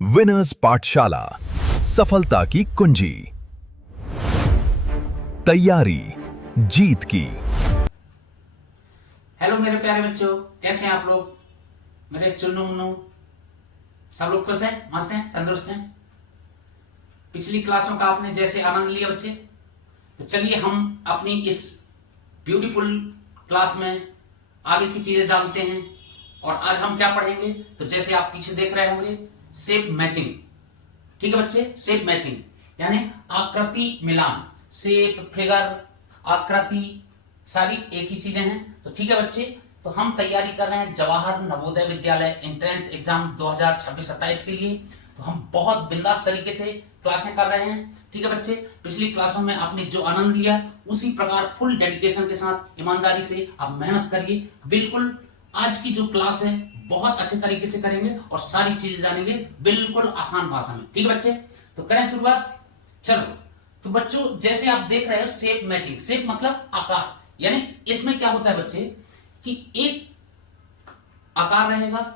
Winners पाठशाला सफलता की कुंजी। तैयारी जीत की। हेलो मेरे प्यारे बच्चों, कैसे हैं आप लोग? मेरे चुन्नू मुन्नू सब लोग खुश हैं, मस्त हैं, तंदुरुस्त हैं। पिछली क्लासों का आपने जैसे आनंद लिया बच्चे, तो चलिए हम अपनी इस ब्यूटीफुल क्लास में आगे की चीजें जानते हैं। और आज हम क्या पढ़ेंगे, तो जैसे आप पीछे देख रहे होंगे, शेप मैचिंग। ठीक है बच्चे, शेप मैचिंग यानी आकृति मिलान। शेप, फिगर, आकृति सारी एक ही चीजें हैं। तो ठीक है बच्चे, तो हम तैयारी कर रहे हैं जवाहर नवोदय विद्यालय एंट्रेंस एग्जाम 2026-27 के लिए। तो हम बहुत बिंदास तरीके से क्लासें कर रहे हैं। ठीक है बच्चे, पिछली क्लासों में आपने जो आनंद लिया उसी प्रकार फुल डेडिकेशन के साथ ईमानदारी से आप मेहनत करिए। बिल्कुल आज की जो क्लास है बहुत अच्छे तरीके से करेंगे और सारी चीजें जानेंगे बिल्कुल आसान भाषा में। ठीक है बच्चे, तो करें शुरुआत। चलो, तो बच्चों जैसे आप देख रहे हो शेप मैचिंग। शेप मतलब आकार, यानी इसमें क्या होता है बच्चे कि एक आकार रहेगा,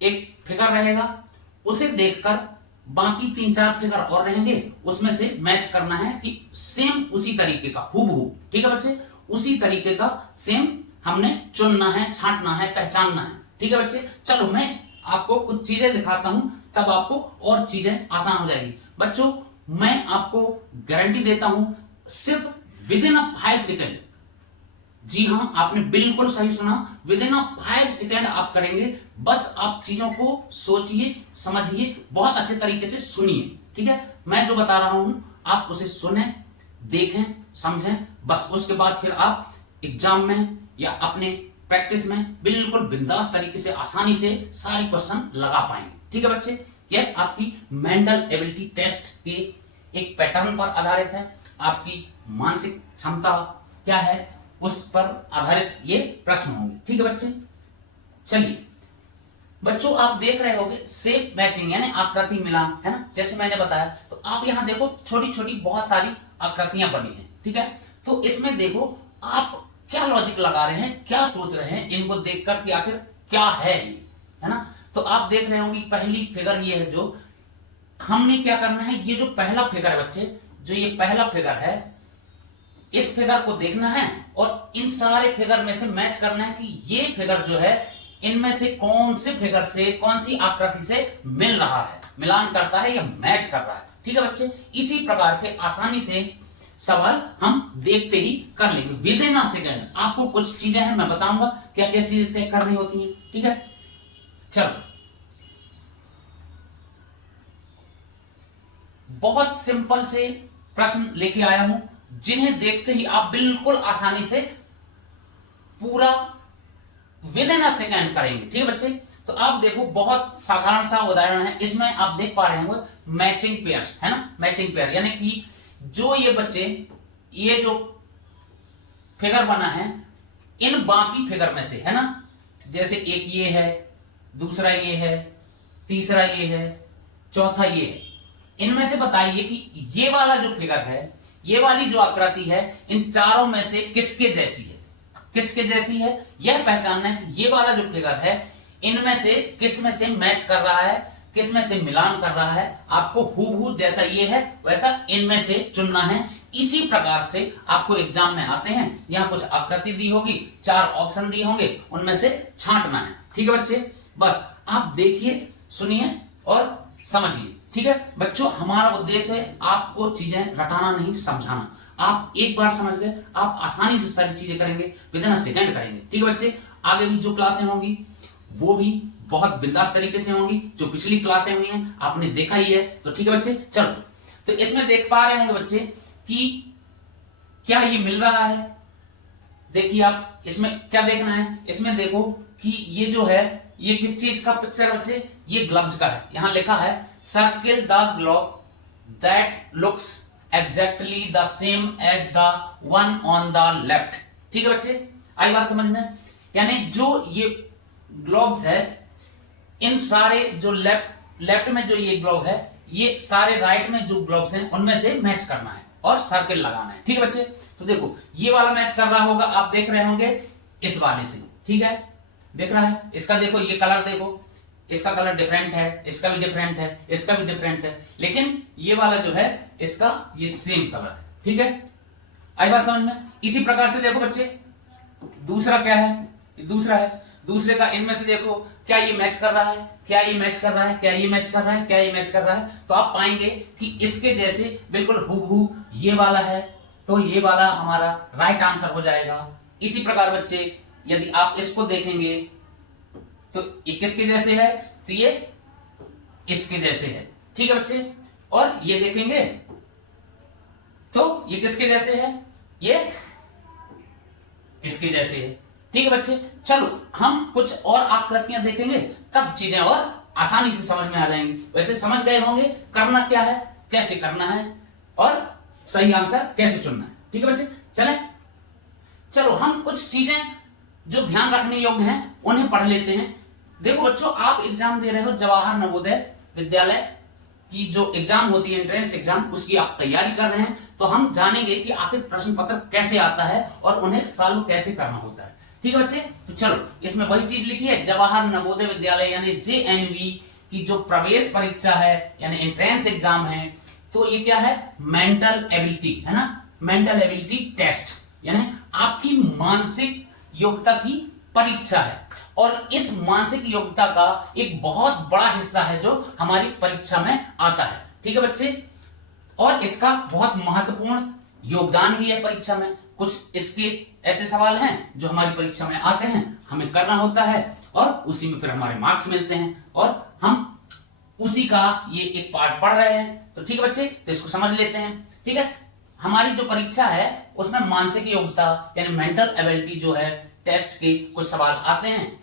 एक फिगर रहेगा, उसे देखकर बाकी 3-4 फिगर और रहेंगे, उसमें से मैच करना है कि सेम उसी तरीके का हूबहू। ठीक है बच्चे, उसी तरीके का सेम हमने चुनना है, छांटना है, पहचानना है। ठीक है बच्चे, चलो मैं आपको कुछ चीजें दिखाता हूं, तब आपको और चीजें आसान हो जाएगी। बच्चों मैं आपको गारंटी देता हूं, सिर्फ विद इन अ 5 सेकेंड, जी हां आपने बिल्कुल सही सुना, विद इन अ 5 सेकेंड आप करेंगे। बस आप चीजों को सोचिए, समझिए, बहुत अच्छे तरीके से सुनिए। ठीक है, मैं जो बता रहा हूं आप उसे सुने, देखें, समझें, बस उसके बाद फिर आप एग्जाम में या अपने प्रैक्टिस में बिल्कुल बिंदास तरीके से आसानी से सारे क्वेश्चन लगा पाएंगे। ठीक है बच्चे, यह आपकी मेंटल एबिलिटी टेस्ट के एक पैटर्न पर आधारित है। आपकी मानसिक क्षमता क्या है उस पर आधारित ये प्रश्न होंगे। ठीक है बच्चे, चलिए बच्चों आप देख रहे होंगे शेप मैचिंग यानी आकृति मिलान, है ना। जैसे मैंने बताया, तो आप यहां देखो छोटी छोटी बहुत सारी आकृतियां बनी हैं। ठीक है, तो इसमें देखो आप क्या लॉजिक लगा रहे हैं, क्या सोच रहे हैं इनको देखकर कि आखिर क्या है ये, है ना। तो आप देख रहे होंगे पहली फिगर ये है, जो हमने क्या करना है, ये जो पहला फिगर है बच्चे, जो ये पहला फिगर है, इस फिगर को देखना है और इन सारे फिगर में से मैच करना है कि ये फिगर जो है इनमें से कौन से फिगर से, कौन सी आकृति से मिल रहा है, मिलान करता है या मैच कर रहा है। ठीक है बच्चे, इसी प्रकार के आसानी से सवाल हम देखते ही कर लेंगे विद इन अ सेकेंड। आपको कुछ चीजें हैं मैं बताऊंगा क्या क्या चीजें चेक करनी होती हैं। ठीक है, चलो बहुत सिंपल से प्रश्न लेके आया हूं, जिन्हें देखते ही आप बिल्कुल आसानी से पूरा विद इन अ सेकेंड करेंगे। ठीक है बच्चे, तो आप देखो बहुत साधारण सा उदाहरण है, इसमें आप देख पा रहे होंगे मैचिंग पेयर्स, है ना। मैचिंग पेयर यानी कि जो ये बच्चे, ये जो फिगर बना है इन बाकी फिगर में से, है ना, जैसे एक ये है, दूसरा ये है, तीसरा ये है, चौथा ये है, इनमें से बताइए कि ये वाला जो फिगर है, ये वाली जो आकृति है, इन चारों में से किसके जैसी है, किसके जैसी है यह पहचानना है। ये वाला जो फिगर है इनमें से किस में से मैच कर रहा है, किस में से मिलान कर रहा है। आपको हूबहू जैसा ये है वैसा इनमें से चुनना है। इसी प्रकार से आपको एग्जाम में आते हैं, यहां कुछ आकृति दी होगी, 4 ऑप्शन दिए होंगे, उनमें से छांटना है। ठीक है बच्चे, बस आप देखिए, सुनिए और समझिए। ठीक है बच्चों, हमारा उद्देश्य है आपको चीजें रटाना नहीं, समझाना। आप एक बार समझ गए, आप आसानी से सारी चीजें करेंगे, विद इन अ सेकेंड करेंगे। ठीक है बच्चे, आगे भी जो क्लासें होंगी वो भी बहुत बिंदास तरीके से होंगी, जो पिछली क्लासें हुई हैं आपने देखा ही है। तो ठीक है बच्चे, चलो, तो इसमें देख पा रहे होंगे बच्चे कि क्या ये मिल रहा है। देखिए आप इसमें क्या देखना है, इसमें देखो कि ये जो है ये किस चीज का पिक्चर है बच्चे, ये ग्लव्स का है। यहां लिखा है circle the glove that looks exactly the same as the one on the left. ठीक है बच्चे, आई बात समझ में। यानी जो ये ग्लोव्स है, इन सारे जो लेफ्ट में जो ये ग्लोव है, ये सारे राइट में जो ग्लोव्स हैं उनमें से मैच करना है और सर्किल लगाना है। ठीक है बच्चे, तो देखो ये वाला मैच कर रहा होगा, आप देख रहे होंगे इस वाले से। ठीक है, देख रहा है, इसका देखो ये कलर देखो, इसका कलर डिफरेंट है, इसका भी डिफरेंट है, इसका भी डिफरेंट है, लेकिन ये वाला जो है इसका ये सेम कलर है। ठीक है, आई बात समझ में। इसी प्रकार से देखो बच्चे, दूसरा क्या है, दूसरा है, दूसरे का इनमें से देखो क्या ये मैच कर रहा है, क्या ये मैच कर रहा है, क्या ये मैच कर रहा है, क्या ये मैच कर रहा है। तो आप पाएंगे कि इसके जैसे बिल्कुल हूबहू ये वाला है, तो ये वाला हमारा राइट आंसर हो जाएगा। इसी प्रकार बच्चे यदि आप इसको देखेंगे तो ये किसके जैसे है, तो ये इसके जैसे है। ठीक है बच्चे, और ये देखेंगे तो ये किसके जैसे है, ये इसके जैसे है। ठीक है बच्चे, चलो हम कुछ और आकृतियां देखेंगे, तब चीजें और आसानी से समझ में आ जाएंगी। वैसे समझ गए होंगे करना क्या है, कैसे करना है और सही आंसर कैसे चुनना है। ठीक है बच्चे, चलें, चलो हम कुछ चीजें जो ध्यान रखने योग्य हैं उन्हें पढ़ लेते हैं। देखो बच्चों, आप एग्जाम दे रहे हो जवाहर नवोदय विद्यालय की जो एग्जाम होती है एंट्रेंस एग्जाम, उसकी आप तैयारी कर रहे हैं, तो हम जानेंगे कि आखिर प्रश्न पत्र कैसे आता है और उन्हें सॉल्व कैसे करना होता है। ठीक है बच्चे, तो चलो इसमें वही चीज लिखी है, जवाहर नवोदय विद्यालय यानी JNV की जो प्रवेश परीक्षा है यानी एंट्रेंस एग्जाम है, तो ये क्या है, मेंटल एबिलिटी है ना, मेंटल एबिलिटी टेस्ट यानी आपकी मानसिक योग्यता की परीक्षा है। और इस मानसिक योग्यता का एक बहुत बड़ा हिस्सा है जो हमारी परीक्षा में आता है। ठीक है बच्चे, और इसका बहुत महत्वपूर्ण योगदान भी है परीक्षा में। कुछ इसके ऐसे सवाल हैं जो हमारी परीक्षा में आते हैं, हमें करना होता है और उसी में फिर हमारे मार्क्स मिलते हैं और हम उसी का ये एक पार्ट पढ़ रहे हैं। तो ठीक है बच्चे, तो इसको समझ लेते हैं। ठीक है, हमारी जो परीक्षा है उसमें मानसिक योग्यता यानी मेंटल एबिलिटी जो है टेस्ट के कुछ सवाल आते हैं।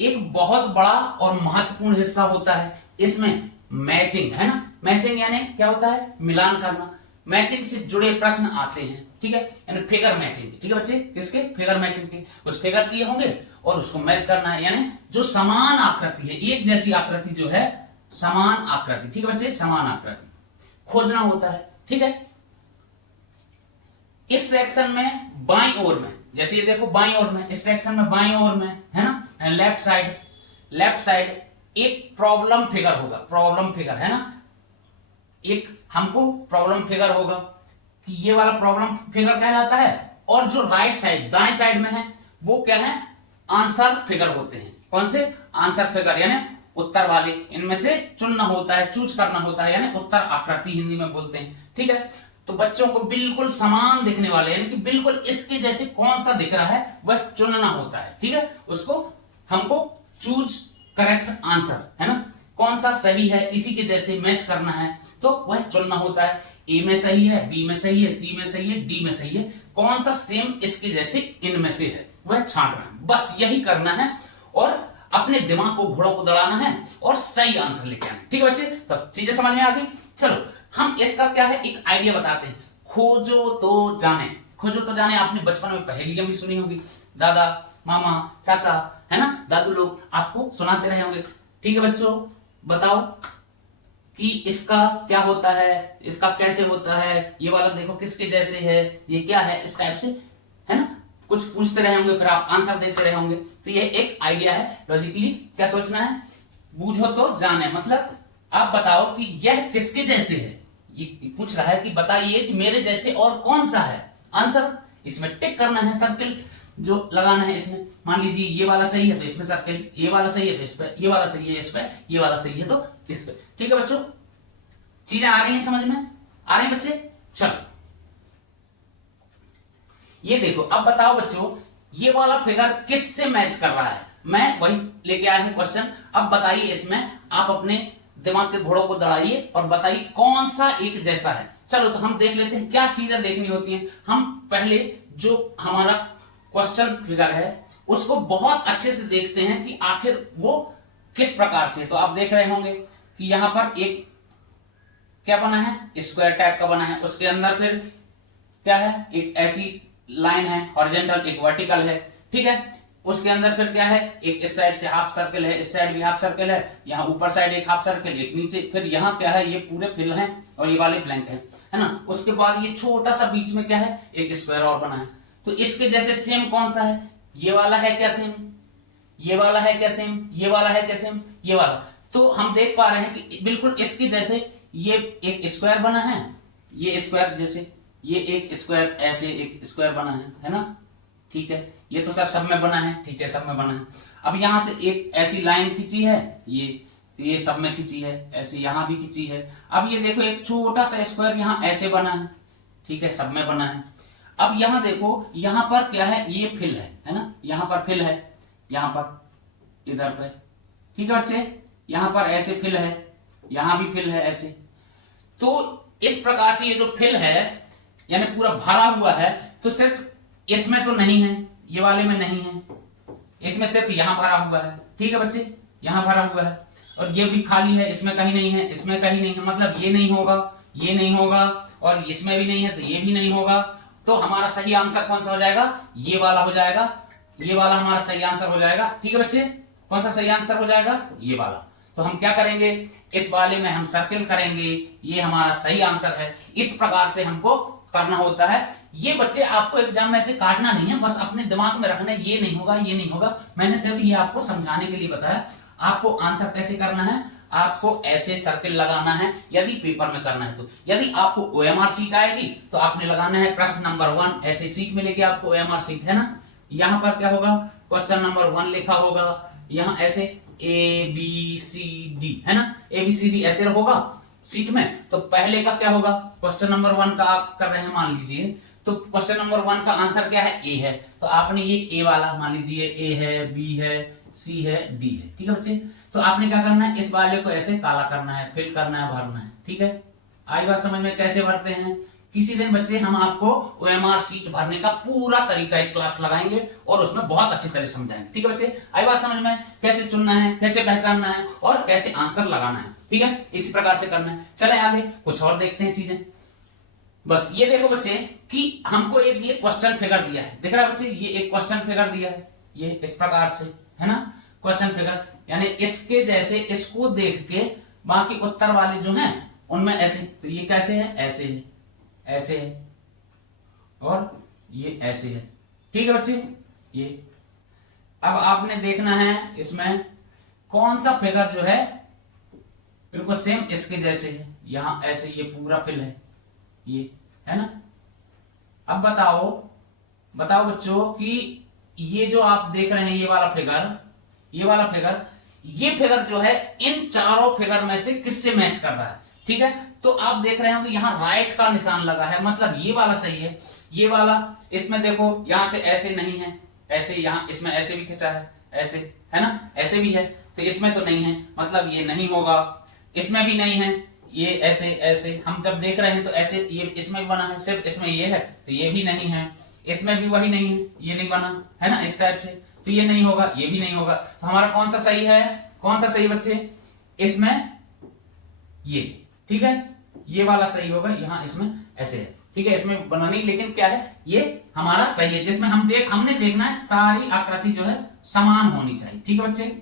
एक बहुत बड़ा और महत्वपूर्ण हिस्सा होता है इसमें मैचिंग, है ना। मैचिंग यानी क्या होता है, मिलान करना। मैचिंग से जुड़े प्रश्न आते हैं। ठीक है, यानी फिगर मैचिंग। ठीक है बच्चे, किसके, फिगर मैचिंग के। कुछ फिगर दिए होंगे और उसको मैच करना है, यानी जो समान आकृति है, एक जैसी आकृति जो है, समान आकृति। ठीक है बच्चे, समान आकृति खोजना होता है। ठीक है, इस सेक्शन में बाईं ओर में, जैसे ये देखो बाईं ओर में, इस सेक्शन में बाईं ओर में है ना, लेफ्ट साइड एक प्रॉब्लम फिगर होगा। प्रॉब्लम फिगर है ना, एक हमको प्रॉब्लम फिगर होगा कि ये वाला प्रॉब्लम फिगर कहलाता है। और जो राइट साइड दाएं साइड में है वो क्या है, आंसर फिगर होते हैं। कौन से, आंसर फिगर यानी उत्तर वाले। इनमें से चुनना होता है, चूज करना होता है, यानी उत्तर आकृति हिंदी में बोलते हैं। ठीक है, तो बच्चों को बिल्कुल समान दिखने वाले यानी कि बिल्कुल इसके जैसे कौन सा दिख रहा है वह चुनना होता है। ठीक है, उसको हमको चूज करेक्ट आंसर, है ना, कौन सा सही है इसी के जैसे मैच करना है, तो वह चुनना होता है। ए में सही है, बी में सही है, सी में सही है, डी में सही है, कौन सा सेम इसके जैसे इनमें से है वह छांटना है। बस यही करना है और अपने दिमाग को, घोड़ों को दौड़ाना है और सही आंसर लेके आना। ठीक है बच्चे, तो चीजें समझ में आ गई। चलो हम इसका क्या है एक आइडिया बताते हैं। खोजो तो जाने, खोजो तो जाने आपने बचपन में पहेलियां भी सुनी होगी, दादा मामा चाचा है ना, दादू लोग आपको सुनाते रहे होंगे। ठीक है बच्चों, बताओ कि इसका क्या होता है, इसका कैसे होता है, ये वाला देखो किसके जैसे है, ये क्या है, इस टाइप से है ना, कुछ पूछते रहे होंगे फिर आप आंसर देते रहे होंगे। तो ये एक आइडिया है, लॉजिकली क्या सोचना है, बूझो तो जाने, मतलब आप बताओ कि यह किसके जैसे है। ये पूछ रहा है कि बताइए कि मेरे जैसे और कौन सा है। आंसर इसमें टिक करना है, सर्किल जो लगाना है इसमें। मान लीजिए ये वाला सही है तो इसमें सर्किल, ये वाला सही है तो इस पे, ये वाला सही है इस पे, ये वाला सही है तो इस पे। ठीक है बच्चों, चीजें आ रही हैं समझ में, आ रहे हैं बच्चे। चलो ये देखो, अब बताओ बच्चों ये वाला फिगर किससे मैच कर रहा है। मैं वही लेके आया हूं क्वेश्चन। अब बताइए इसमें आप अपने दिमाग के घोड़ों को दौड़ाइए और बताइए कौन सा एक जैसा है। चलो तो हम देख लेते हैं क्या चीजें देखनी होती हैं। हम पहले जो हमारा क्वेश्चन फिगर है उसको बहुत अच्छे से देखते हैं कि आखिर वो किस प्रकार से। तो आप देख रहे होंगे कि यहां पर एक क्या बना है, स्क्वायर टाइप का बना है, उसके अंदर फिर क्या है, एक ऐसी लाइन है हॉरिजॉन्टल, एक वर्टिकल है। ठीक है, उसके अंदर फिर क्या है, एक इस साइड से हाफ सर्कल है, इस साइड भी हाफ सर्कल है, यहाँ ऊपर साइड एक हाफ सर्कल, एक नीचे, फिर यहाँ क्या है, ये पूरे फिल हैं और ये वाले ब्लैंक है ना। उसके बाद ये छोटा सा बीच में क्या है, एक स्क्वायर और बना है। तो इसके जैसे सेम कौन सा है, ये वाला है क्या सेम, ये वाला है क्या सेम, ये वाला है क्या सेम, ये वाला। तो हम देख पा रहे हैं कि बिल्कुल इसके जैसे ये एक स्क्वायर बना है, ये स्क्वायर जैसे ये एक स्क्वायर ऐसे एक स्क्वायर बना है ना, ठीक है। ये तो सब में बना है, ठीक है, सब में बना है। अब यहां से एक ऐसी लाइन खींची है, ये सब में खींची है, ऐसे यहां भी खींची है। अब ये देखो एक छोटा सा स्क्वायर यहां ऐसे बना है, ठीक है, सब में बना है। अब यहां देखो यहां पर क्या है, ये फिल है ना, यहां पर फिल है, यहां पर इधर पे, ठीक है बच्चे, यहां पर ऐसे फिल है, यहां भी फिल है ऐसे। तो इस प्रकार से ये जो फिल है यानी पूरा भरा हुआ है, तो सिर्फ इसमें तो नहीं है, ये वाले में नहीं है, इसमें सिर्फ यहां भरा हुआ है, ठीक है बच्चे, यहां भरा हुआ है। और ये भी खाली है, इसमें कहीं नहीं है, इसमें कहीं नहीं है, मतलब ये नहीं होगा, ये नहीं होगा, और इसमें भी नहीं है तो ये भी नहीं होगा। तो हमारा सही आंसर कौन सा हो जाएगा, ये वाला हो जाएगा, ये वाला हमारा सही आंसर हो जाएगा, ठीक है बच्चे। कौन सा सही आंसर हो जाएगा, ये वाला। तो हम क्या करेंगे, इस वाले में हम सर्किल करेंगे, ये हमारा सही आंसर है। इस प्रकार से हमको करना होता है। ये बच्चे आपको एग्जाम में ऐसे काटना नहीं है, बस अपने दिमाग में रखना है, ये नहीं होगा, ये नहीं होगा। मैंने सिर्फ ये आपको समझाने के लिए बताया। आपको आंसर कैसे करना है, आपको ऐसे सर्किल लगाना है यदि पेपर में करना है तो। यदि आपको ओएमआर सीट आएगी तो आपने लगाना है प्रश्न नंबर 1, ऐसे सीट मिलेगी आपको, ओएमआर सीट है ना। यहां पर क्या होगा, क्वेश्चन नंबर 1 लिखा होगा, यहां ऐसे ABCD है ना, ABCD ऐसे होगा सीट में। तो पहले का क्या होगा, क्वेश्चन नंबर 1 का आप कर रहे हैं मान लीजिए, तो क्वेश्चन नंबर 1 का आंसर क्या है, ए है। तो आपने ये ए वाला मान लीजिए, ए है, बी है, सी है, डी है, ठीक है बच्चे। तो आपने क्या करना है, इस वाले को ऐसे काला करना है, फिल करना है, भरना है, ठीक है। आई बात समझ में, कैसे भरते हैं। किसी दिन बच्चे हम आपको ओएमआर सीट भरने का पूरा तरीका एक क्लास लगाएंगे और उसमें बहुत अच्छी तरह समझाएंगे, ठीक है बच्चे। आई बात समझ में, कैसे चुनना है, कैसे पहचानना है और कैसे आंसर लगाना है, ठीक है, इसी प्रकार से करना है। चले आगे कुछ और देखते हैं चीजें। बस ये देखो बच्चे कि हमको एक ये क्वेश्चन फिगर दिया है, दिख रहा है बच्चे, ये एक क्वेश्चन फिगर दिया है, ये इस प्रकार से है ना, क्वेश्चन फिगर यानी इसके जैसे इसको देख के बाकी उत्तर वाले जो हैं उनमें ऐसे, तो ये कैसे है, ऐसे है, ऐसे है और ये ऐसे है, ठीक है बच्चे। ये अब आपने देखना है इसमें कौन सा फिगर जो है बिल्कुल सेम इसके जैसे है, यहां ऐसे ये पूरा फिल है, ये है ना। अब बताओ बच्चों कि ये जो आप देख रहे हैं ये वाला फिगर, ये फिगर जो है इन चारों फिगर में से किससे मैच कर रहा है, ठीक है। तो आप देख रहे हो कि यहाँ राइट का निशान लगा है, मतलब ये वाला सही है। ये वाला इसमें देखो यहां से ऐसे नहीं है, ऐसे यहां इसमें ऐसे भी खिंचा है, ऐसे है ना, ऐसे भी है, तो इसमें तो नहीं है, मतलब ये नहीं होगा। इसमें भी नहीं है, ये ऐसे ऐसे हम जब देख रहे हैं तो ऐसे, ये इसमें भी बना है, सिर्फ इसमें ये है तो ये भी नहीं है, इसमें भी वही नहीं है, ये नहीं बना है ना, इस टाइप से, तो ये नहीं होगा, ये भी नहीं होगा। तो हमारा कौन सा सही है, कौन सा सही बच्चे, इसमें ये, ठीक है, ये वाला सही होगा, यहां इसमें ऐसे है, ठीक है, इसमें बना नहीं, लेकिन क्या है ये हमारा सही है, जिसमें हमने देखना है सारी आकृति जो है समान होनी चाहिए, ठीक है बच्चे।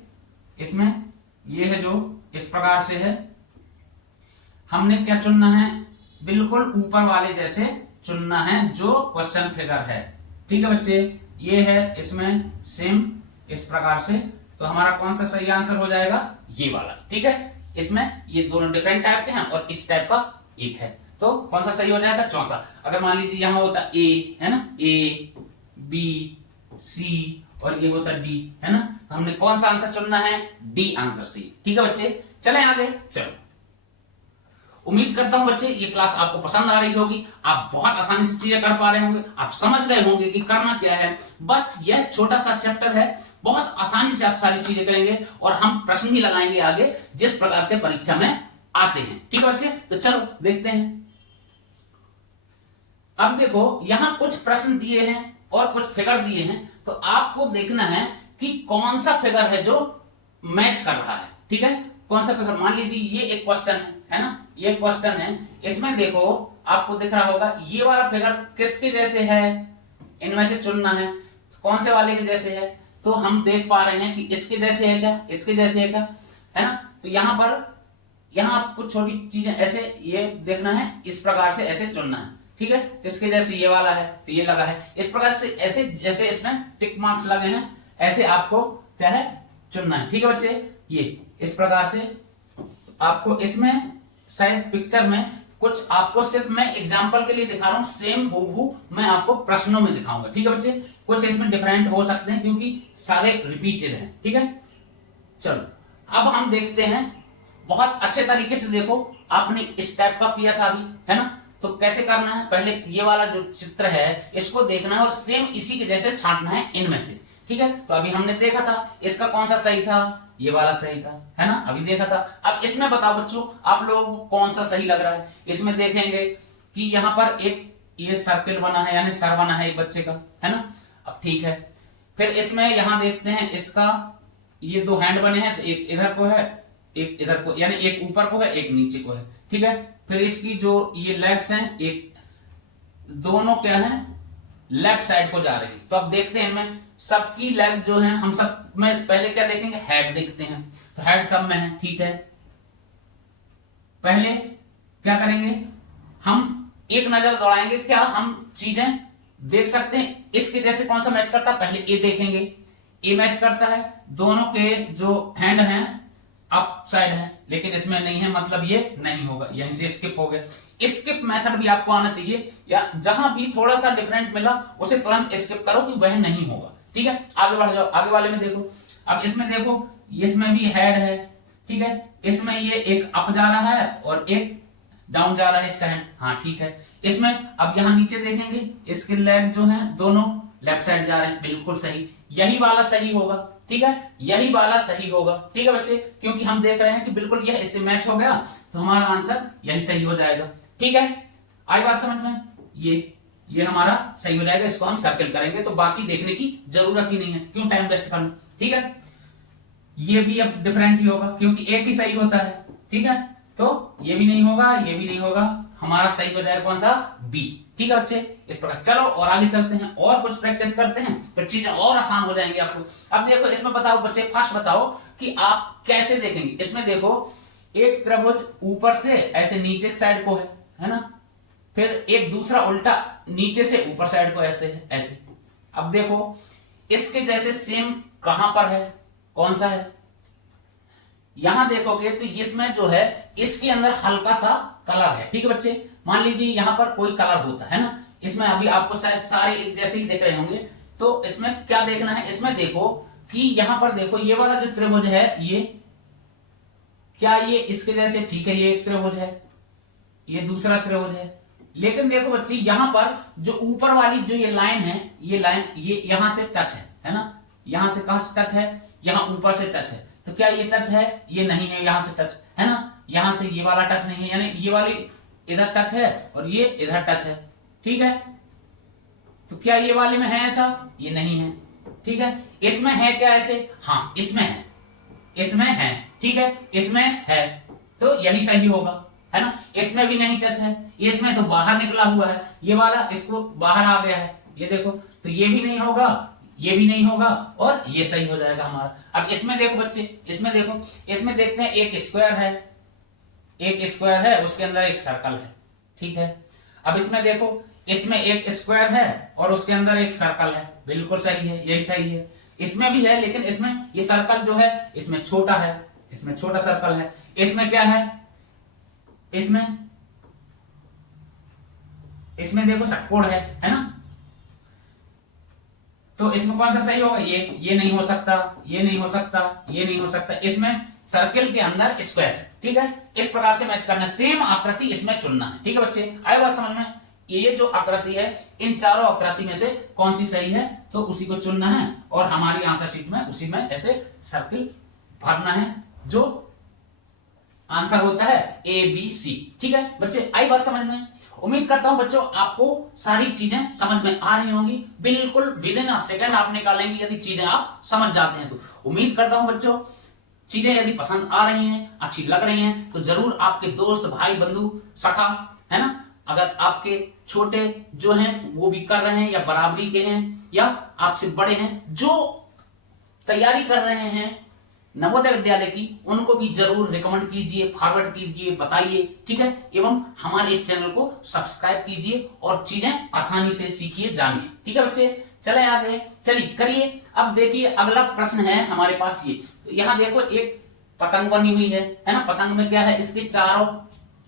इसमें ये है जो इस प्रकार से है, हमने क्या चुनना है, बिल्कुल ऊपर वाले जैसे चुनना है जो क्वेश्चन फिगर है, ठीक है बच्चे। ये है इसमें सेम इस प्रकार से, तो हमारा कौन सा सही आंसर हो जाएगा, ये वाला, ठीक है। इसमें ये दोनों डिफरेंट टाइप के हैं और इस टाइप का एक है, तो कौन सा सही हो जाएगा, चौथा। अगर मान लीजिए यहां होता ए है ना, ए बी सी और ये होता डी है ना, तो हमने कौन सा आंसर चुनना है, डी आंसर सही, ठीक है बच्चे। चलें आगे, चलो। उम्मीद करता हूं बच्चे ये क्लास आपको पसंद आ रही होगी, आप बहुत आसानी से चीजें कर पा रहे होंगे, आप समझ गए होंगे कि करना क्या है। बस यह छोटा सा चैप्टर है, बहुत आसानी से आप सारी चीजें करेंगे और हम प्रश्न भी लगाएंगे आगे जिस प्रकार से परीक्षा में आते हैं, ठीक है बच्चे। तो चलो देखते हैं। अब देखो यहां कुछ प्रश्न दिए हैं और कुछ फिगर दिए हैं, तो आपको देखना है कि कौन सा फिगर है जो मैच कर रहा है, ठीक है। कौन सा फिगर, मान लीजिए ये एक क्वेश्चन है ना, ये क्वेश्चन है, इसमें देखो आपको दिख रहा होगा ये वाला फिगर किसके जैसे है, इनमें से चुनना है कौन से वाले के जैसे है। तो हम देख पा रहे हैं कि इसके जैसे है क्या, इसके जैसे है क्या, है ना। तो यहां कुछ छोटी चीजें ऐसे ये देखना है, इस प्रकार से ऐसे चुनना है, ठीक है। तो इसके जैसे ये वाला है तो ये लगा है, इस प्रकार से ऐसे जैसे इसमें टिक मार्क्स लगे हैं ऐसे आपको क्या है, चुनना है। ठीक है बच्चे, ये इस प्रकार से आपको इसमें शायद पिक्चर में कुछ आपको सिर्फ मैं एग्जांपल के लिए दिखा रहा हूं, सेम हूबहू मैं आपको प्रश्नों में दिखाऊंगा। ठीक है बच्चे, कुछ इसमें डिफरेंट हो सकते हैं क्योंकि सारे रिपीटेड हैं। ठीक है, चलो अब हम देखते हैं, बहुत अच्छे तरीके से देखो, आपने स्टेप का किया था अभी, है ना, तो कैसे करना है, पहले ये वाला जो चित्र है इसको देखना है और सेम इसी के जैसे छांटना है इनमें से। ठीक है, तो अभी हमने देखा था इसका कौन सा सही था, ये वाला सही था, है ना, अभी देखा था। अब इसमें बताओ बच्चों आप लोगों को कौन सा सही लग रहा है। इसमें देखेंगे कि यहाँ पर एक ये सर्किल बना है, यानी सर बना है एक बच्चे का, है ना। अब ठीक है, फिर इसमें यहां देखते हैं इसका ये दो हैंड बने हैं, तो एक इधर को है एक इधर को, यानी एक ऊपर को है एक नीचे को है। ठीक है, फिर इसकी जो ये लेग्स हैं एक दोनों क्या है, लेफ्ट साइड को जा रही है। तो अब देखते हैं इनमें सबकी लेग जो है, हम सब में पहले क्या देखेंगे, हेड देखते हैं, तो हेड सब में है। ठीक है, पहले क्या करेंगे, हम एक नजर दौड़ाएंगे, क्या हम चीजें देख सकते हैं इसके जैसे कौन सा मैच करता है, पहले ए देखेंगे, ए मैच करता है, दोनों के जो हैंड हैं अप साइड है, लेकिन इसमें नहीं है, मतलब ये नहीं होगा, यहीं से स्किप हो गया। स्किप मेथड भी आपको आना चाहिए, या जहां भी थोड़ा सा डिफरेंट मिला उसे तुरंत स्किप करो कि वह नहीं होगा। ठीक है, आगे बढ़ जाओ, आगे वाले में देखो। अब इसमें देखो, इसमें भी हेड है, ठीक है, इसमें ये एक अप जा रहा है और एक डाउन जा रहा है इसका हैंड, हाँ ठीक है। इसमें अब यहां नीचे देखेंगे, इसके लेग जो है दोनों लेफ्ट साइड जा रहे हैं, बिल्कुल सही, यही वाला सही होगा। ठीक है, यही वाला सही होगा। ठीक है बच्चे, क्योंकि हम देख रहे हैं कि बिल्कुल यह इससे मैच हो गया, तो हमारा आंसर यही सही हो जाएगा। ठीक है, आई बात समझ में, ये हमारा सही हो जाएगा, इसको हम सर्कल करेंगे, तो बाकी देखने की जरूरत ही नहीं है, क्यों टाइम वेस्ट करना। ठीक है, ये भी अब डिफरेंट ही होगा क्योंकि एक ही सही होता है। ठीक है, तो ये भी नहीं होगा, ये भी नहीं होगा, हमारा सही हो जाएगा कौन सा, बी। ठीक है बच्चे, इस प्रकार चलो और आगे चलते हैं और कुछ प्रैक्टिस करते हैं, फिर चीजें और आसान हो जाएंगी आपको। अब देखो इसमें बताओ बच्चे, फर्स्ट बताओ कि आप कैसे देखेंगे। इसमें देखो एक त्रिभुज ऊपर से ऐसे नीचे साइड को है ना, फिर एक दूसरा उल्टा नीचे से ऊपर साइड को ऐसे है, ऐसे। अब देखो इसके जैसे सेम कहां पर है, कौन सा है, यहां देखोगे तो इसमें जो है इसके अंदर हल्का सा कलर है। ठीक है बच्चे, मान लीजिए यहां पर कोई कलर होता है ना, इसमें अभी आपको शायद सारे एक जैसे ही देख रहे होंगे, तो इसमें क्या देखना है, इसमें देखो कि यहां पर देखो ये वाला जो त्रिभुज है, ये क्या ये इसके जैसे, ठीक है, ये एक त्रिभुज है, ये दूसरा त्रिभुज है, लेकिन देखो बच्चे यहां पर जो ऊपर वाली जो ये लाइन है, ये लाइन ये यहां से टच है ना, यहां से कहां से टच है, यहां ऊपर से टच है, तो क्या ये टच है, ये नहीं है, यहां से टच है ना, यहां से ये वाला टच नहीं है, यानी ये वाली इधर टच है और ये इधर टच है। ठीक है, तो क्या ये वाले में है ऐसा, ये नहीं है। ठीक है, इसमें है क्या ऐसे, हाँ इसमें है, इसमें है। ठीक है, इसमें है, तो यही सही होगा, है ना। इसमें भी नहीं टच है, इसमें तो बाहर निकला हुआ है, ये वाला इसको बाहर आ गया है, ये देखो, तो ये भी नहीं होगा, ये भी नहीं होगा, और ये सही हो जाएगा हमारा। अब इसमें देखो बच्चे, इसमें देखो, इसमें देखते हैं एक स्क्वायर है, एक स्क्वायर है, उसके अंदर एक सर्कल है। ठीक है, अब इसमें देखो, इसमें एक स्क्वायर है और उसके अंदर एक सर्कल है, बिल्कुल सही है, यही सही है। इसमें भी है, लेकिन इसमें ये सर्कल जो है इसमें छोटा है, इसमें छोटा सर्कल है। इसमें क्या है, इसमें देखो षटकोण है ना, तो इसमें कौन सा सही होगा, ये नहीं हो सकता, ये नहीं हो सकता, ये नहीं हो सकता। इसमें सर्किल के अंदर स्क्वायर है। ठीक है, इस प्रकार से मैच करना, सेम आकृति इसमें चुनना है। ठीक है बच्चे, आए बात समझ में, ये जो आकृति है इन चारों आकृति में से कौन सी सही है, तो उसी को चुनना है और हमारी आंसर शीट में उसी में ऐसे सर्किल भरना है, जो आंसर होता है ए बी सी। ठीक है बच्चे, आई बात समझ में, उम्मीद करता हूं बच्चों आपको सारी चीजें समझ में आ रही होंगी, बिल्कुल विद इन अ सेकंड आप निकालेंगे यदि चीजें आप समझ जाते हैं तो। उम्मीद करता हूं बच्चों चीजें यदि पसंद आ रही हैं, अच्छी लग रही हैं, तो जरूर आपके दोस्त भाई बंधु सखा, है ना, अगर आपके छोटे जो हैं वो भी कर रहे हैं या बराबरी के हैं या आपसे बड़े हैं जो तैयारी कर रहे हैं नवोदय विद्यालय की, उनको भी जरूर रिकमेंड कीजिए, फॉरवर्ड कीजिए, बताइए। ठीक है, एवं हमारे इस चैनल को सब्सक्राइब कीजिए और चीजें आसानी से सीखिए, जानिए। ठीक है बच्चे, चले आगे, चलिए करिए। अब देखिए अगला प्रश्न है हमारे पास ये, तो यहाँ देखो एक पतंग बनी हुई है ना। पतंग में क्या है, इसके चारों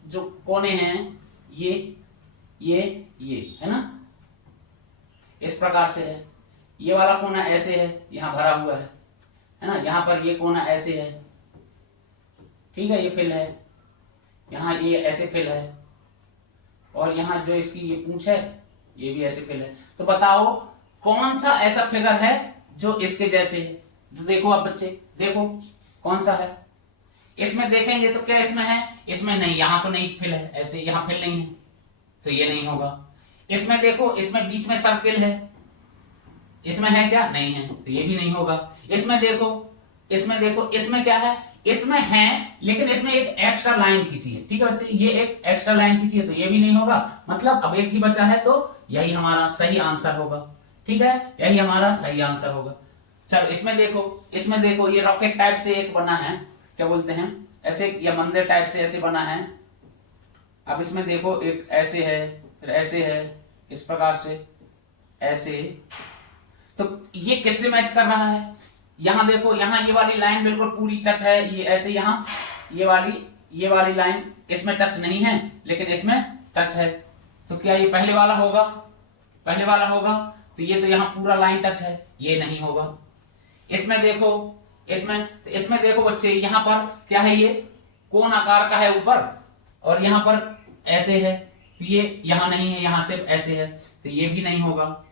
जो कोने हैं ये है ना, इस प्रकार से है। ये वाला कोना ऐसे है, यहाँ भरा हुआ है ना। यहाँ पर ये कोना ऐसे है, ठीक है, ये फिल है। यहाँ ये ऐसे फिल है, और यहाँ जो इसकी ये पूंछ है ये भी ऐसे फिल है। तो बताओ कौन सा ऐसा फिगर है जो इसके जैसे है। तो देखो आप बच्चे, देखो कौन सा है। इसमें देखेंगे तो क्या इसमें है, इसमें नहीं, यहाँ तो नहीं फिल है, ऐसे यहाँ फिल नहीं है, तो ये नहीं होगा। इसमें देखो, इसमें बीच में सर्किल है, इसमें है क्या, नहीं है, तो ये भी नहीं होगा। इसमें देखो, इसमें क्या है, इसमें है, लेकिन इसमें एक एक्स्ट्रा लाइन खींची है, ठीक है बच्चे, ये एक एक्स्ट्रा लाइन खींची है, तो ये भी नहीं होगा। मतलब अब एक ही बचा है, तो यही हमारा सही आंसर होगा, ठीक है, यही हमारा सही आंसर होगा। चलो इसमें देखो ये रॉकेट टाइप से एक बना है, क्या बोलते हैं, ऐसे, या मंदिर टाइप से ऐसे बना है। अब इसमें देखो एक ऐसे है, फिर ऐसे है, इस प्रकार से ऐसे, तो ये किससे मैच कर रहा है। यहां देखो, यहां ये वाली लाइन बिल्कुल पूरी टच है, ये ऐसे, यहां ये वाली लाइन इसमें टच नहीं है, लेकिन इसमें टच है, तो क्या ये पहले वाला होगा, तो ये तो यहाँ पूरा लाइन टच है, ये नहीं होगा। इसमें देखो बच्चे, यहाँ पर क्या है, ये कोन आकार का है ऊपर, और यहाँ पर ऐसे है, तो ये यहाँ नहीं है, यहाँ सिर्फ ऐसे है, तो ये भी नहीं होगा।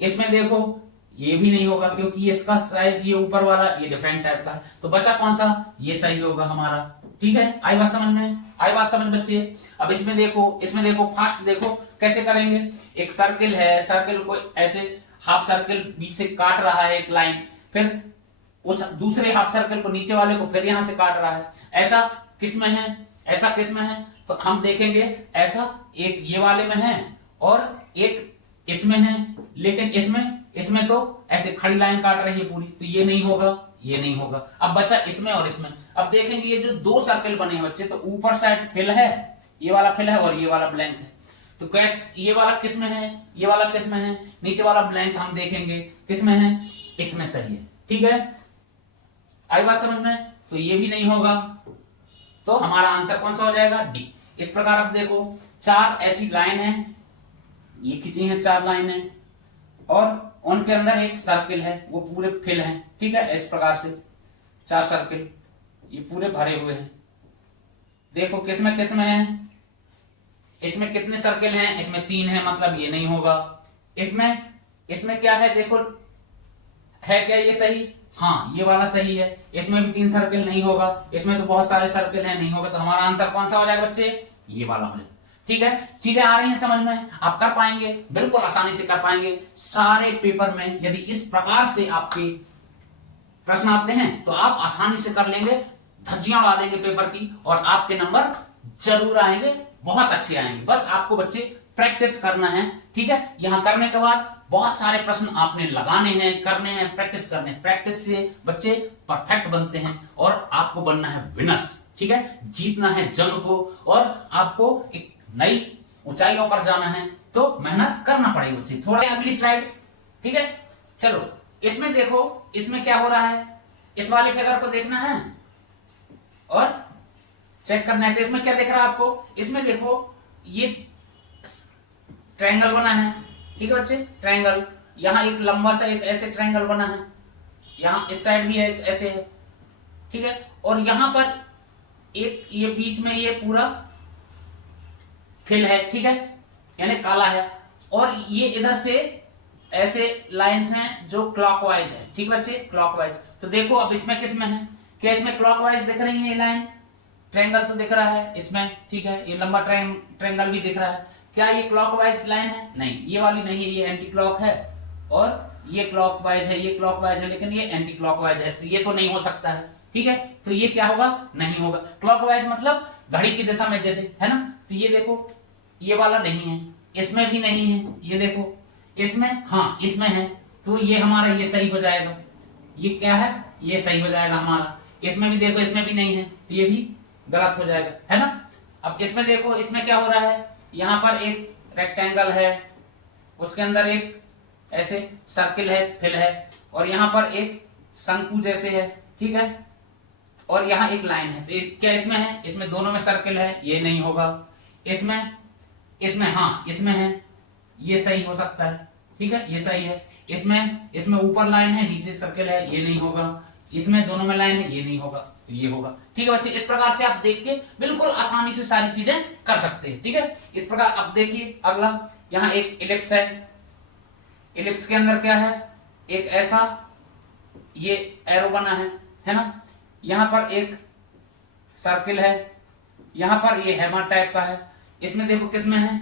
इसमें देखो ये भी नहीं होगा, क्योंकि इसका साइज ये ऊपर वाला ये डिफरेंट टाइप का है। तो बचा कौन सा, ये सही होगा हमारा, ठीक है। आई बात समझ बच्चे। अब इसमें देखो फास्ट देखो कैसे करेंगे। एक सर्किल है, सर्किल को ऐसे हाफ सर्किल बीच से काट रहा है एक लाइन, फिर उस दूसरे हाफ सर्किल को, नीचे वाले को फिर यहां से काट रहा है। ऐसा किसमें है, तो हम देखेंगे ऐसा एक ये वाले में है और एक इसमें है, लेकिन इसमें तो ऐसे खड़ी लाइन काट रही है पूरी, तो ये नहीं होगा। अब बचा इसमें और इसमें। अब देखेंगे ये जो दो सर्किल बने हैं बच्चे, तो ऊपर साइड फिल है, ये वाला फिल है और ये वाला ब्लैंक है। तो कैसे, ये वाला किसमें है, नीचे वाला ब्लैंक हम देखेंगे किसमें है, इसमें सही है, ठीक है। आई बात समझ में। तो ये भी नहीं होगा, तो हमारा आंसर कौन सा हो जाएगा, डी। इस प्रकार अब देखो चार ऐसी लाइन है, ये खींची है चार लाइनें, और उनके अंदर एक सर्किल है, वो पूरे फिल हैं, ठीक है। इस प्रकार से चार सर्किल ये पूरे भरे हुए हैं। देखो किसमें है, इसमें कितने सर्किल हैं, इसमें 3 है, मतलब ये नहीं होगा। इसमें क्या है, देखो है क्या ये सही, हाँ ये वाला सही है। इसमें भी 3 सर्किल, नहीं होगा। इसमें तो बहुत सारे सर्किल हैं, नहीं होगा। तो हमारा आंसर कौन सा हो जाएगा बच्चे, ये वाला हो जाएगा, ठीक है। चीजें आ रही हैं समझ में, आप कर पाएंगे, बिल्कुल आसानी से कर पाएंगे। सारे पेपर में यदि इस प्रकार से आपके प्रश्न आते हैं तो आप आसानी से कर लेंगे, धज्जियां उड़ा देंगे पेपर की, और आपके नंबर जरूर आएंगे, बहुत अच्छे आएंगे। बस आपको बच्चे प्रैक्टिस करना है, ठीक है। यहां करने के बाद बहुत सारे प्रश्न आपने लगाने हैं, करने हैं, प्रैक्टिस करने हैं। प्रैक्टिस से बच्चे परफेक्ट बनते हैं, और आपको बनना है विनर्स, ठीक है। जीतना है जंग को, और आपको एक नई ऊंचाइयों पर जाना है, तो मेहनत करना पड़ेगी बच्चे। थोड़ा अगली स्लाइड, ठीक है। चलो इसमें देखो, इसमें क्या हो रहा है, इस वाले फिगर को देखना है और चेक करना है। तो इसमें क्या दिख रहा है आपको, इसमें देखो ये ट्रायंगल बना है, ठीक है बच्चे, ट्रायंगल। यहां एक लंबा सा एक ऐसे ट्रायंगल बना है, यहां इस साइड भी है ऐसे है, ठीक है। और यहां पर एक ये बीच में ये पूरा फिल है, ठीक है, यानी काला है। और ये इधर से ऐसे लाइंस हैं जो क्लॉकवाइज है, ठीक बच्चे, क्लॉकवाइज। तो देखो अब इसमें किसमें है, क्या इसमें क्लॉकवाइज दिख रही है ये लाइन, ट्रायंगल तो दिख रहा है इसमें, ठीक है। ये लंबा ट्रायंगल भी दिख रहा है, क्या ये क्लॉकवाइज लाइन है, नहीं, ये वाली नहीं है, ये एंटी क्लॉक है। और ये क्लॉकवाइज है, ये क्लॉकवाइज है, लेकिन ये एंटी क्लॉकवाइज है, तो ये तो नहीं हो सकता है, ठीक है। तो ये क्या होगा, नहीं होगा। क्लॉकवाइज मतलब घड़ी की दिशा में जैसे, है ना। तो ये देखो ये वाला नहीं है, इसमें भी नहीं है, ये देखो इसमें, हाँ इसमें है, तो ये हमारा ये सही हो जाएगा। ये क्या है, ये सही हो जाएगा हमारा। इसमें भी देखो, इसमें भी नहीं है, तो ये भी गलत हो जाएगा, है ना। अब इसमें देखो, इसमें क्या हो रहा है, यहाँ पर एक रेक्टेंगल है, उसके अंदर एक ऐसे सर्किल है, फिल है, और यहाँ पर एक शंकु जैसे है, ठीक है, और यहाँ एक लाइन है। तो क्या इसमें है? इसमें दोनों में सर्किल है, ये नहीं होगा। इसमें हाँ इसमें है, ये सही हो सकता है, ठीक है, ये सही है। इसमें ऊपर लाइन है, नीचे सर्किल है, ये नहीं होगा। इसमें दोनों में लाइन है, ये नहीं होगा, तो ये होगा। ठीक है बच्चे, इस प्रकार से आप देख के बिल्कुल आसानी से सारी चीजें कर सकते हैं। ठीक है, इस प्रकार अब देखिए अगला, यहाँ एक इलिप्स है। इलिप्स के अंदर क्या है? एक ऐसा ये एरो बना है ना। यहाँ पर एक सर्किल है, यहाँ पर ये हैमर टाइप का है। इसमें देखो किसमें है?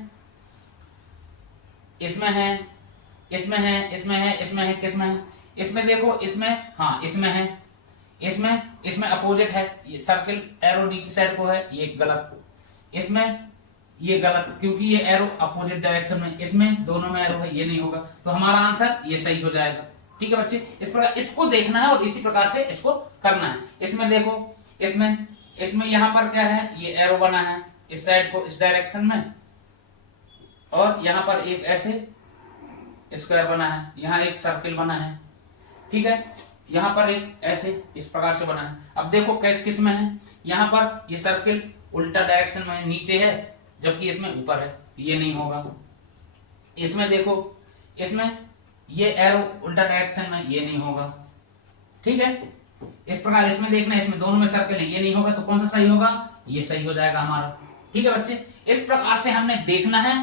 इसमें है, इसमें है, इसमें है, इसमें है, किसमें है? इसमें देखो, इसमें हाँ इसमें है, इसमें अपोजिट है। ये सर्किल एरो नीचे साइड को है, ये गलत। इसमें ये गलत, क्योंकि ये एरो अपोजिट डायरेक्शन में, इसमें दोनों में एरो है, ये नहीं होगा। तो हमारा आंसर ये सही हो जाएगा। ठीक है बच्चे, इस प्रकार इसको देखना है और इसी प्रकार से इसको करना है। इसमें देखो, इसमें यहाँ पर क्या है? ये एरो बना है इस साइड को, इस डायरेक्शन में, और यहाँ पर एक ऐसे स्क्वायर बना है, यहाँ एक सर्किल बना है, ठीक है, यहाँ पर एक ऐसे इस प्रकार से बना है। अब देखो किस में है? यहाँ पर ये सर्किल उल्टा डायरेक्शन में नीचे है, जबकि इसमें ऊपर है, ये नहीं होगा। इसमें देखो, इसमें ये एरो उल्टा डायरेक्शन में, ये नहीं होगा। ठीक है, इस प्रकार इसमें देखना है, इसमें दोनों में सर्किल है, ये नहीं होगा। तो कौन सा सही होगा? ये सही हो जाएगा हमारा। ठीक है बच्चे, इस प्रकार से हमने देखना है,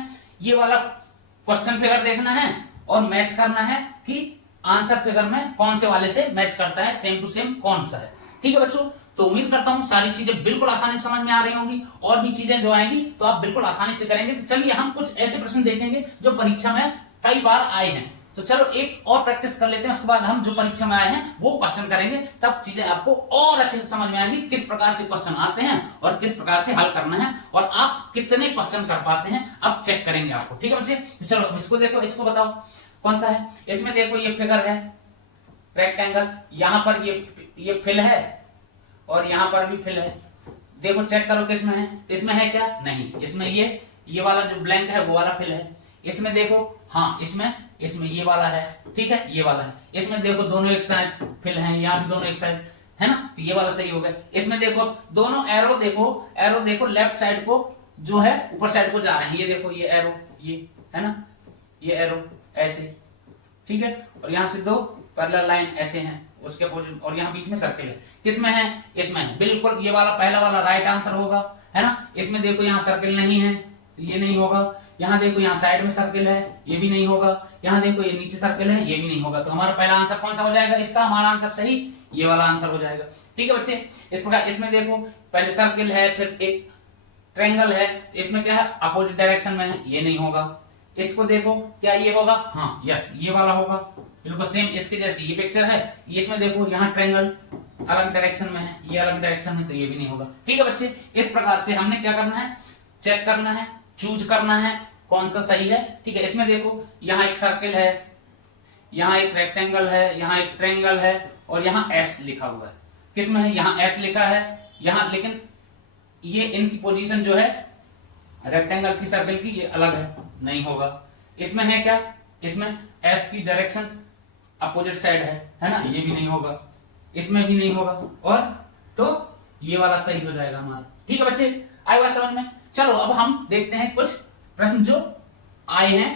ये वाला क्वेश्चन फिगर देखना है और मैच करना है कि आंसर फिगर में कौन से वाले से मैच करता है, सेम टू सेम कौन सा है। ठीक है बच्चों, तो उम्मीद करता हूं सारी चीजें बिल्कुल आसानी से समझ में आ रही होंगी, और भी चीजें जो आएंगी तो आप बिल्कुल आसानी से करेंगे। तो चलिए हम कुछ ऐसे प्रश्न देखेंगे जो परीक्षा में कई बार आए हैं। तो चलो एक और प्रैक्टिस कर लेते हैं, उसके बाद हम जो परीक्षा में आए हैं वो क्वेश्चन करेंगे, तब चीजें आपको और अच्छे से समझ में आएंगी, किस प्रकार से क्वेश्चन आते हैं और किस प्रकार से हल करना है, और आप कितने क्वेश्चन कर पाते हैं अब चेक करेंगे आपको। ठीक है बच्चे, तो चलो इसको देखो, इसको बताओ कौन सा है। इसमें देखो ये फिगर है रेक्टेंगल, यहाँ पर ये फिल है और यहाँ पर भी फिल है। देखो चेक करो किसमें है, इसमें है क्या? नहीं, इसमें ये वाला जो ब्लैंक है वो वाला फिल है। इसमें देखो, हाँ इसमें ये वाला है, ठीक है, ये वाला है। इसमें देखो दोनों एक साइड फिल हैं, यहाँ भी दोनों एक साइड है ना, तो ये वाला सही हो गया। इसमें देखो दोनों एरो देखो लेफ्ट साइड को जो है ऊपर साइड को जा रहे हैं। ये देखो ये एरो, ये है ना, ये एरो ऐसे, ठीक है, और यहाँ से दो पैरेलल लाइन ऐसे हैं उसके अपोजिट, और यहाँ बीच में सर्किल है। किसमें है? इसमें है, बिल्कुल ये वाला पहला वाला राइट आंसर होगा, है ना। इसमें देखो यहाँ सर्किल नहीं है, तो ये नहीं होगा। यहाँ देखो यहाँ साइड में सर्किल है, ये भी नहीं होगा। यहाँ देखो ये नीचे सर्किल है, ये भी नहीं होगा। तो हमारा पहला आंसर कौन सा हो जाएगा? इसका हमारा आंसर सही ये वाला आंसर हो जाएगा। ठीक है बच्चे, इस प्रकार इसमें देखो पहले सर्किल है, फिर एक ट्रायंगल है, इसमें क्या है? अपोजिट डायरेक्शन में है, ये नहीं होगा। इसको देखो क्या ये होगा? हाँ यस, ये वाला होगा, बिल्कुल सेम इसके जैसे ये पिक्चर है। ये इसमें देखो यहाँ ट्रायंगल अलग डायरेक्शन में है, ये अलग डायरेक्शन में, तो ये भी नहीं होगा। ठीक है बच्चे, इस प्रकार से हमने क्या करना है? चेक करना है, चूज करना है कौन सा सही है। ठीक है, इसमें देखो यहाँ एक सर्किल है, यहाँ एक रेक्टेंगल है, यहाँ एक ट्रायंगल है, और यहाँ एस लिखा हुआ है। किसमें है? यहाँ एस लिखा है यहाँ, लेकिन ये इनकी पोजीशन जो है रेक्टेंगल की सर्किल की ये अलग है, नहीं होगा। इसमें है क्या? इसमें एस की डायरेक्शन अपोजिट साइड है ना, ये भी नहीं होगा, इसमें भी नहीं होगा, और तो ये वाला सही हो जाएगा हमारा। ठीक है बच्चे, आए बात समझ में? चलो अब हम देखते हैं कुछ प्रश्न जो आए हैं।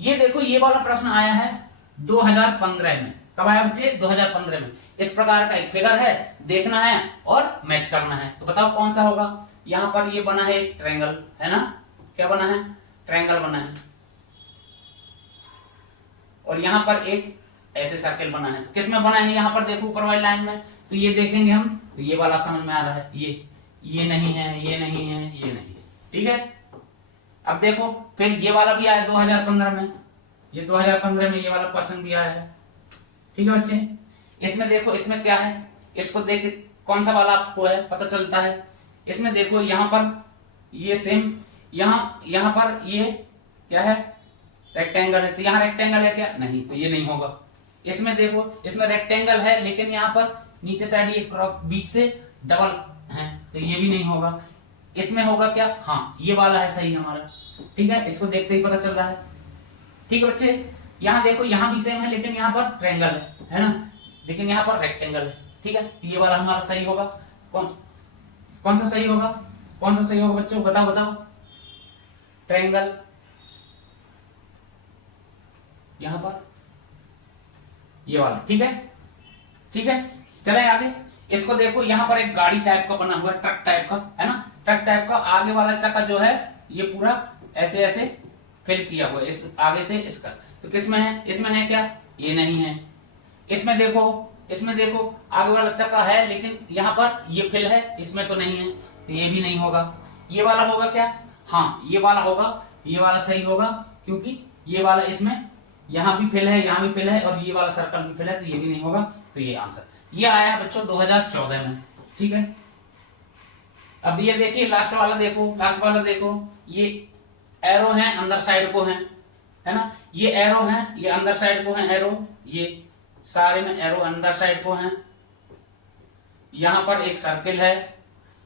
ये देखो ये वाला प्रश्न आया है 2015 में। कब आया बच्चे? 2015 में। इस प्रकार का एक फिगर है, देखना है और मैच करना है। तो बताओ कौन सा होगा? यहाँ पर ये बना है ट्रायंगल, है ना, क्या बना है? ट्रायंगल बना है, और यहाँ पर एक ऐसे सर्किल बना है। किसमें बना है? यहाँ पर देखो ऊपर वाली लाइन में। तो ये देखेंगे हम, तो ये वाला समझ में आ रहा है, ये नहीं है, ये नहीं है, ये नहीं है। ठीक है, अब देखो फिर ये वाला भी आया 2015 में, ये 2015 में ये वाला क्वेश्चन भी आया है। ठीक है बच्चे, इसमें देखो इसमें क्या है, इसको देख के कौन सा वाला आपको है पता चलता है। इसमें देखो यहाँ पर ये सेम, यहाँ पर ये क्या है? रेक्टेंगल है, तो यहाँ रेक्टेंगल है क्या? नहीं, तो ये नहीं होगा। इसमें देखो इसमें रेक्टेंगल है, लेकिन यहाँ पर नीचे साइड ये क्रॉस बीच से डबल है, तो ये भी नहीं होगा। इसमें होगा क्या? हाँ ये वाला है सही हमारा। ठीक है, इसको देखते ही पता चल रहा है। ठीक है बच्चे, यहाँ देखो यहाँ भी सेम है, लेकिन यहाँ पर ट्रायंगल है ना, लेकिन यहाँ पर रेक्टेंगल है। ठीक है, तो ये वाला हमारा सही होगा। कौन सा सही होगा, कौन सा सही होगा बच्चों, बताओ बताओ। ट्रायंगल यहां पर ये वाला, ठीक है ठीक है। चले आगे, इसको देखो यहाँ पर एक गाड़ी टाइप का बना हुआ है, ट्रक टाइप का है ना, ट्रक टाइप का। आगे वाला चक्का जो है ये पूरा ऐसे ऐसे फिल किया हुआ है, इस आगे से इसका। तो किसमें है, इसमें है क्या, ये नहीं है। इसमें देखो, इसमें देखो आगे वाला चक्का है, लेकिन यहाँ पर ये फिल है, इसमें तो नहीं है, तो ये भी नहीं होगा। ये वाला होगा क्या, हाँ ये वाला होगा, ये वाला सही होगा, क्योंकि ये वाला इसमें यहाँ भी फिल है, यहाँ भी फिल है, और ये वाला सर्कल भी फिल है, तो ये भी नहीं होगा। तो ये आंसर ये आया है बच्चों 2014 में। ठीक है, अब ये देखिए लास्ट वाला देखो, लास्ट वाला देखो, ये एरो है अंदर साइड को है ना, ये एरो है, ये अंदर साइड को है एरो, ये सारे में एरो अंदर साइड को है। यहां पर एक सर्किल है,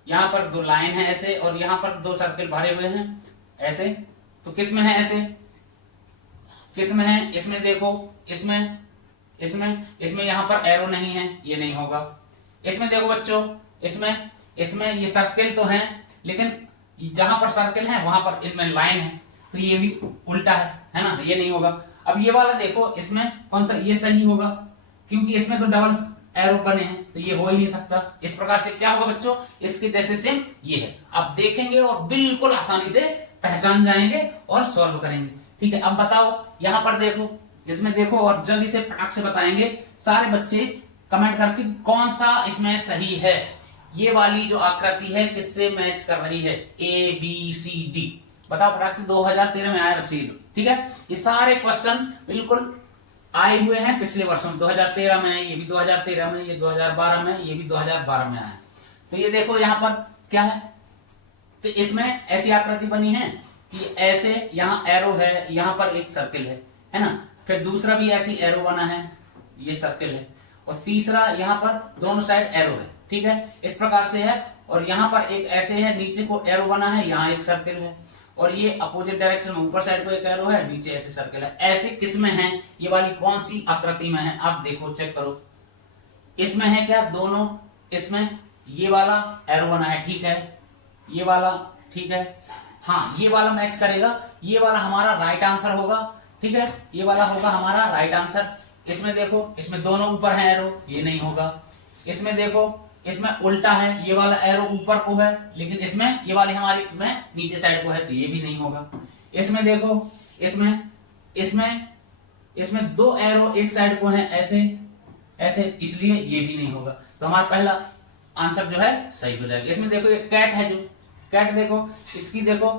यहां पर दो लाइन है ऐसे, और यहां पर दो सर्किल भरे हुए हैं ऐसे। तो किस में है ऐसे, किस में है, इसमें देखो, इसमें इसमें इसमें यहां पर एरो नहीं है, ये नहीं होगा। इसमें देखो बच्चों, इसमें इसमें ये सर्किल तो है, लेकिन जहां पर सर्किल है वहां पर इनमें लाइन है, तो ये भी उल्टा है ना, ये नहीं होगा। अब ये वाला देखो, इसमें कौन सा, ये सही होगा, क्योंकि इसमें तो डबल एरो बने हैं, तो ये हो ही नहीं सकता। इस प्रकार से क्या होगा बच्चों, इसके जैसे सेम ये है। आप देखेंगे और बिल्कुल आसानी से पहचान जाएंगे और सॉल्व करेंगे। ठीक है, अब बताओ यहां पर देखो, इसमें देखो, और जल्दी से फटाक से बताएंगे सारे बच्चे कमेंट करके कौन सा इसमें सही है। ये वाली जो आकृति है किससे मैच कर रही है, ए बी सी डी, बताओ फटाक से। 2013 में आया बच्चे, ठीक है, ये सारे क्वेश्चन बिल्कुल आए हुए हैं पिछले वर्षों, 2013 में, ये भी 2013 में, ये 2012 में, ये भी 2012 में आया। तो ये देखो यहाँ पर क्या है, तो इसमें ऐसी आकृति बनी है कि ऐसे यहाँ एरो है, यहाँ पर एक सर्किल है ना, फिर दूसरा भी ऐसी एरो बना है, ये सर्किल है, और तीसरा यहाँ पर दोनों साइड एरो है। ठीक है, इस प्रकार से है, और यहाँ पर एक ऐसे है, नीचे को एरो बना है, यहाँ एक सर्किल है, और ये अपोजिट डायरेक्शन में ऊपर साइड को एक एरो है, नीचे ऐसे सर्किल है। ऐसे किसमें है, ये वाली कौन सी आकृति में है, आप देखो चेक करो। इसमें है क्या, दोनों, इसमें ये वाला एरो बना है, ठीक है, ये वाला, ठीक है, हाँ ये वाला मैच करेगा, ये वाला हमारा राइट आंसर होगा। ठीक है, ये वाला होगा हमारा राइट आंसर। इसमें देखो, इसमें दोनों ऊपर है एरो, ये नहीं होगा। इसमें देखो, इसमें उल्टा है, ये वाला एरो ऊपर को है, लेकिन इसमें ये वाली हमारी में नीचे साइड को है, तो ये भी नहीं होगा। इसमें देखो, इसमें इसमें इसमें दो एरो एक साइड को है ऐसे ऐसे, इसलिए ये भी नहीं होगा। तो हमारा पहला आंसर जो है सही हो जाएगा। इसमें देखो, ये कैट है, जो कैट देखो, इसकी देखो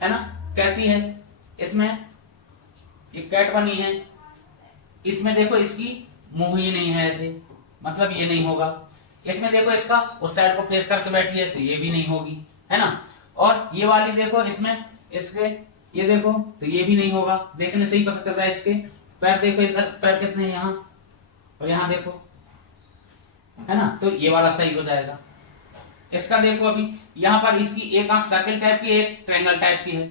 है ना कैसी है, इसमें ये कैट बनी है, इसमें देखो इसकी मुंह ही नहीं है ऐसे, मतलब ये नहीं होगा। इसमें देखो, इसका उस साइड को फेस करके बैठी है, तो ये भी नहीं होगी, है ना। और ये वाली देखो, इसमें इसके ये देखो, तो ये भी नहीं होगा। देखने से ही पता चल रहा है। इसके पैर देखो, इधर पैर कितने हैं, यहाँ और यहाँ देखो, है ना, तो ये वाला सही हो जाएगा। इसका देखो, अभी यहाँ पर इसकी एक आंख सर्किल टाइप की, एक ट्रायंगल टाइप की है,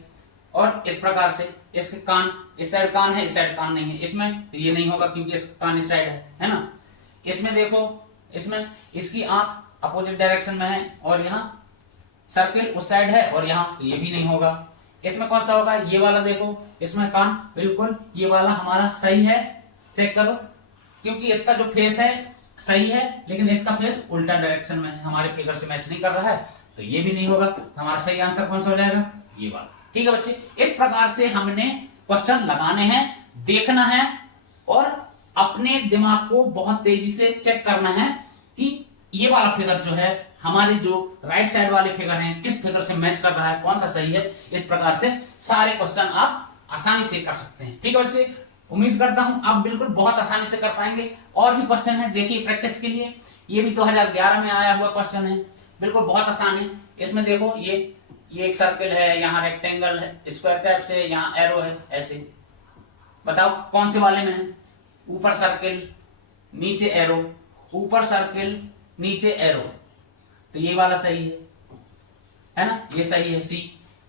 और इस प्रकार से इसके कान, इस साइड कान है, इस साइड कान नहीं है, इसमें तो ये नहीं होगा, क्योंकि इसका कान इस साइड है ना। इसमें देखो, इसमें इसकी आंख अपोजिट डायरेक्शन में है, और यहाँ सर्किल उस साइड है, और यहाँ तो ये भी नहीं होगा। इसमें कौन सा होगा, ये वाला देखो, इसमें कान बिल्कुल ये वाला हमारा सही है, चेक करो, क्योंकि इसका जो फेस है सही है, लेकिन इसका फेस उल्टा डायरेक्शन में है, हमारे फिगर से मैच नहीं कर रहा है, तो ये भी नहीं होगा। तो हमारा सही आंसर कौन सा हो जाएगा, ये वाला। ठीक है बच्चे, इस प्रकार से हमने क्वेश्चन लगाने हैं, देखना है, और अपने दिमाग को बहुत तेजी से चेक करना है कि ये वाला फिगर जो है, हमारे जो राइट साइड वाले फिगर हैं, किस फिगर से मैच कर रहा है, कौन सा सही है। इस प्रकार से सारे क्वेश्चन आप आसानी से कर सकते हैं। ठीक है बच्चे, उम्मीद करता हूं आप बिल्कुल बहुत आसानी से कर पाएंगे। और भी क्वेश्चन है, देखिए प्रैक्टिस के लिए, ये भी 2011 में आया हुआ क्वेश्चन है, बिल्कुल बहुत आसान है। इसमें देखो, ये एक सर्किल है, यहाँ रेक्टेंगल है, स्क्वायर टाइप से, यहाँ एरो है ऐसे, बताओ कौन से वाले में है। ऊपर सर्किल, नीचे एरो, ऊपर सर्किल, नीचे एरो, तो ये वाला सही है ना, ये सही है सी।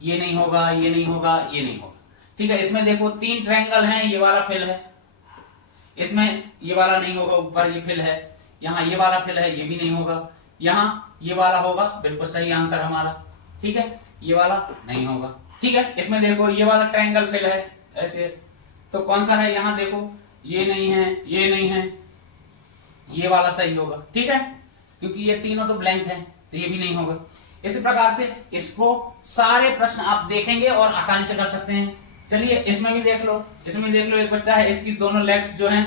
ये नहीं होगा, ये नहीं होगा, ये नहीं होगा। ठीक है, इसमें देखो 3 ट्रायंगल हैं, ये वाला फिल है, इसमें ये वाला नहीं होगा, ऊपर ये फिल है, यहाँ ये वाला फिल है, ये भी नहीं होगा, यहाँ ये वाला होगा, बिल्कुल सही आंसर हमारा। ठीक है, ये वाला नहीं होगा। ठीक है, इसमें देखो ये वाला ट्रायंगल फिल है ऐसे, तो कौन सा है, यहाँ देखो ये नहीं है, ये नहीं है, ये वाला सही होगा। ठीक है, क्योंकि ये तीनों तो ब्लैंक है, तो ये भी नहीं होगा। इसी प्रकार से इसको सारे प्रश्न आप देखेंगे और आसानी से कर सकते हैं। चलिए इसमें भी देख लो, इसमें देख लो, एक बच्चा है, इसकी दोनों लेग्स जो हैं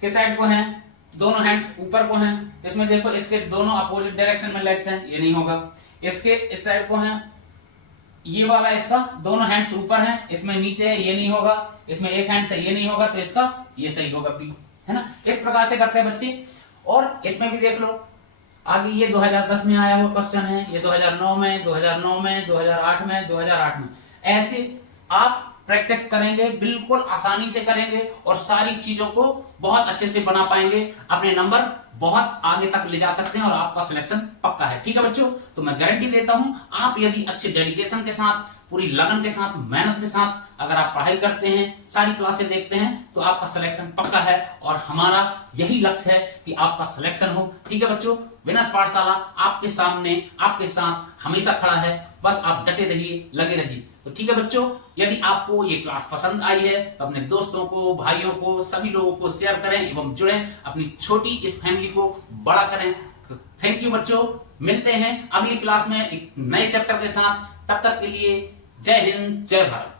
किस साइड को हैं, दोनों हैंड्स ऊपर को हैं। इसमें देखो इसके दोनों अपोजिट डायरेक्शन में लेग्स हैं, ये नहीं होगा। इसके इस साइड को हैं, ये वाला इसका दोनों हैंड्स ऊपर हैं, इसमें नीचे है, ये नहीं होगा। इसमें एक हैंड से, ये नहीं होगा, तो इसका ये सही होगा, पी, है ना। इस प्रकार से करते हैं बच्चे। और इसमें भी देख लो, आगे ये 2010 में आया हुआ क्वेश्चन है, ये 2009 में, 2009 में, 2008 में, 2008 में, ऐसे आप प्रैक्टिस करेंगे, बिल्कुल आसानी से करेंगे और सारी चीजों को बहुत अच्छे से बना पाएंगे, अपने नंबर बहुत आगे तक ले जा सकते हैं और आपका सिलेक्शन पक्का है। ठीक है बच्चों, तो मैं गारंटी देता हूं, आप यदि अच्छे डेडिकेशन के साथ, पूरी लगन के साथ, मेहनत के साथ अगर आप पढ़ाई करते हैं, सारी क्लासें देखते हैं, तो आपका सिलेक्शन पक्का है और हमारा यही लक्ष्य है कि आपका सिलेक्शन हो। ठीक है बच्चों, विनस पाठशाला आपके सामने, आपके साथ हमेशा खड़ा है, बस आप डटे रहिए, लगे रहिए। तो ठीक है बच्चों, यदि आपको ये क्लास पसंद आई है तो अपने दोस्तों को, भाइयों को, सभी लोगों को शेयर करें एवं जुड़ें, अपनी छोटी इस फैमिली को बड़ा करें। तो थैंक यू बच्चों, मिलते हैं अगली क्लास में एक नए चैप्टर के साथ। तब तक के लिए जय हिंद, जय भारत।